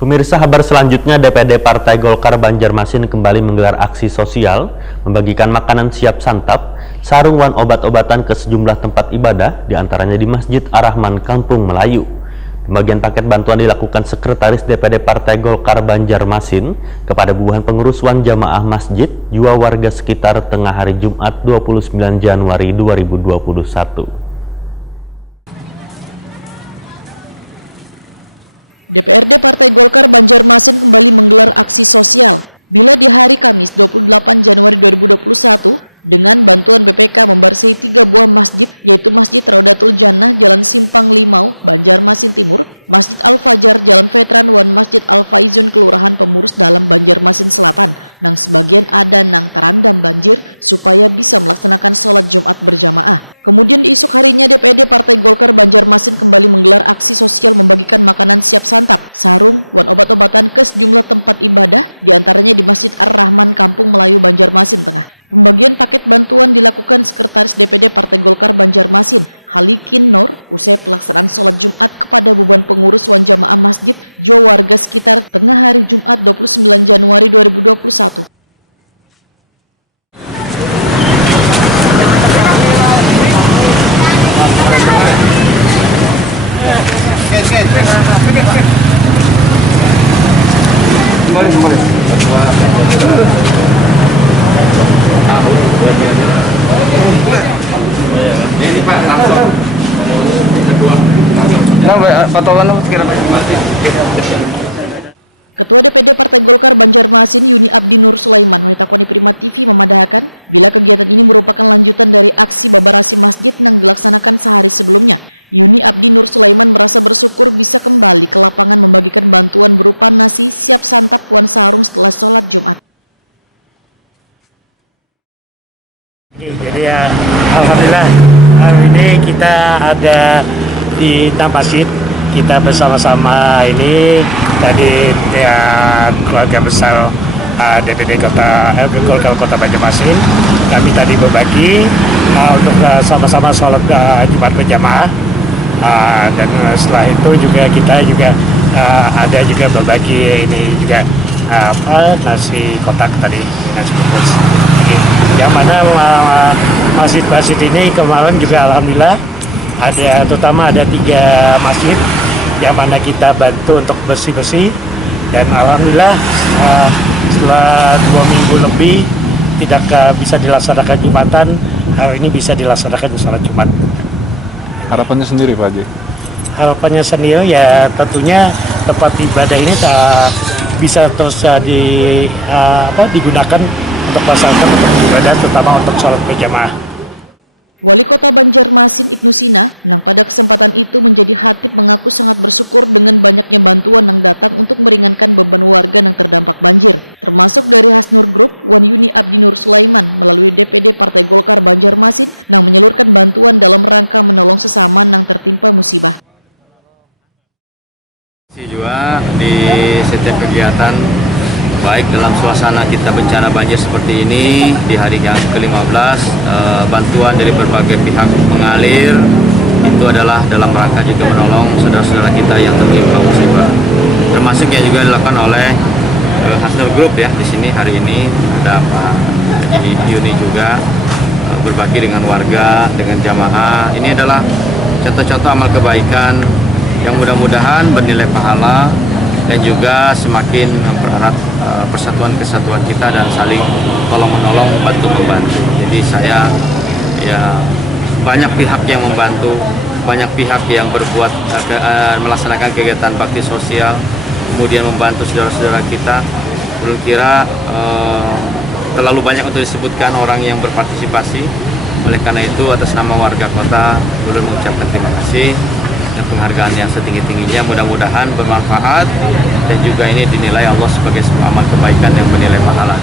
Pemirsa, kabar selanjutnya, DPD Partai Golkar Banjarmasin kembali menggelar aksi sosial, membagikan makanan siap santap, sarung dan obat-obatan ke sejumlah tempat ibadah, diantaranya di Masjid Ar-Rahman, Kampung Melayu. Pembagian paket bantuan dilakukan Sekretaris DPD Partai Golkar Banjarmasin kepada bubuhan pengurus wan jamaah masjid, juga warga sekitar tengah hari Jumat 29 Januari 2021. DPRD Partai Golkar Banjarmasin kembali menggelar aksi sosial bila di hari Kamis 28 Januari 2021 dengan bantuan BPK membersihi 3 buah masjid, yaitu Masjid Raudatul Jannah Jalan Simpang Limau, Banjarmasin Timur, Masjid Al-Fajar Jalan Veteran wan Masjid Al-Faizun Kelurahan Pemurus Dalam Banjarmasin Selatan, nang sebagian ada nang terendam banjir supaya bisa melaksanakan sholat Jumat berjamaah. Kemudian di esok harinya DPD Partai Golkar Banjarmasin kembali menggelar aksi sosial membagikan makanan siap santap, sarung, dan obat-obatan ke sejumlah tempat ibadah, diantaranya di Masjid Ar-Rahman Kampung Melayu Banjarmasin Tengah. Pembagian paket bantuan dilakukan Sekretaris DPD Partai Golkar Banjarmasin, Halikin Nur, usai pelaksanaan sholat Jumat kepada beban pengurus wan jamaah masjid, juga warga sekitar tengah hari Jumat 29 Januari 2021. Ketua DPD Partai Golkar Banjarmasin Yuni Abdi Nur Sulaiman Waitakoni Prima TV memadahkan bila kegiatan ini merupakan lanjutan dari aksi babarasi masjid yang dilaksanakan sehari sebelumnya. Yuni Abdi Nur Sulaiman merasa bersyukur bisa kembali ke lapangan membagikan bantuan berupa nasi siap santap wan sarung setelah sholat Jumat. Jadi ya, alhamdulillah hari ini kita ada di Tampasit, kita bersama-sama ini tadi ya, keluarga besar DPD Golkar Kota Banjarmasin. Kami tadi berbagi untuk sama-sama sholat Jumat berjamaah. Dan setelah itu juga kita juga ada juga berbagi ini juga nasi kotak tadi, nasi bungkus. Yang mana masjid-masjid ini kemarin juga alhamdulillah ada, terutama ada 3 masjid yang mana kita bantu untuk bersih-bersih, dan alhamdulillah setelah 2 minggu lebih tidak bisa dilaksanakan Jumatan, hari ini bisa dilaksanakan sholat Jumat. Harapannya sendiri Pak Haji? Harapannya sendiri ya tentunya tempat ibadah ini bisa terus digunakan untuk masyarakat untuk ibadah, terutama untuk sholat berjamaah. Wali Kota Banjarmasin Ibnu Sina yang pada kesempatan itu menjadi khatib mengaku sangat bersyukur dengan banyaknya bantuan yang datang untuk meringankan beban warga yang terdampak banjir, termasuk dari Hasnur Group wan Yuni Abdi Nur Sulaiman melalui DPD Partai Golkar Banjarmasin yang menyalurkan bantuan dalam rangka menolong sesama yang tertimpa musibah. Juga di setiap kegiatan, baik dalam suasana kita bencana banjir seperti ini, di hari yang ke-15, bantuan dari berbagai pihak mengalir, itu adalah dalam rangka juga menolong saudara-saudara kita yang tertimpa musibah. Termasuk yang juga dilakukan oleh Hasnur Group ya, di sini hari ini ada Pak Yuni juga berbagi dengan warga, dengan jamaah. Ini adalah contoh-contoh amal kebaikan yang mudah-mudahan bernilai pahala dan juga semakin mempererat persatuan kesatuan kita dan saling tolong-menolong, bantu-membantu. Jadi saya ya banyak pihak yang membantu, banyak pihak yang berbuat melaksanakan kegiatan bakti sosial, kemudian membantu saudara-saudara kita. Belum kira terlalu banyak untuk disebutkan orang yang berpartisipasi. Oleh karena itu atas nama warga kota belum mengucapkan terima kasih dan penghargaan yang setinggi-tingginya, mudah-mudahan bermanfaat dan juga ini dinilai Allah sebagai sebuah amal kebaikan yang bernilai pahala.